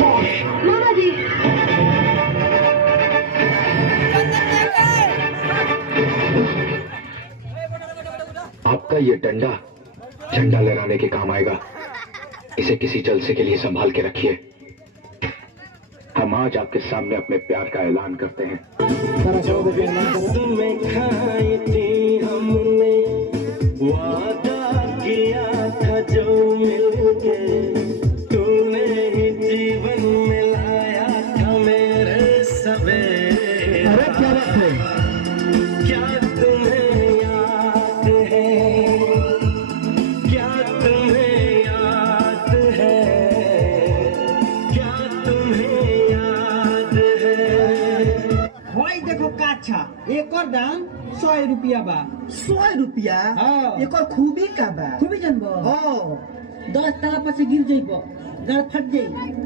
मामा जी आपका ये डंडा झंडा लहराने के काम आएगा। इसे किसी जलसे के लिए संभाल के रखिए। हम आज आपके सामने अपने प्यार का ऐलान करते हैं। तुम्हें खाई थी हमने, वादा किया था जो मिलके, तूने ही जीवन में लाया था मेरे सवेरे। अरे क्या बात है? क्या तुम्हें याद है, क्या तुम्हें याद है, क्या तुम्हें याद है? भाई देखो काछा एक और दाम 100 रुपया बा। 100 रुपया? हाँ। एक और खूबी का बा? खूबी जानबो? हाँ। 10 तला पर से गिर जाइबो, गाल फट जाई।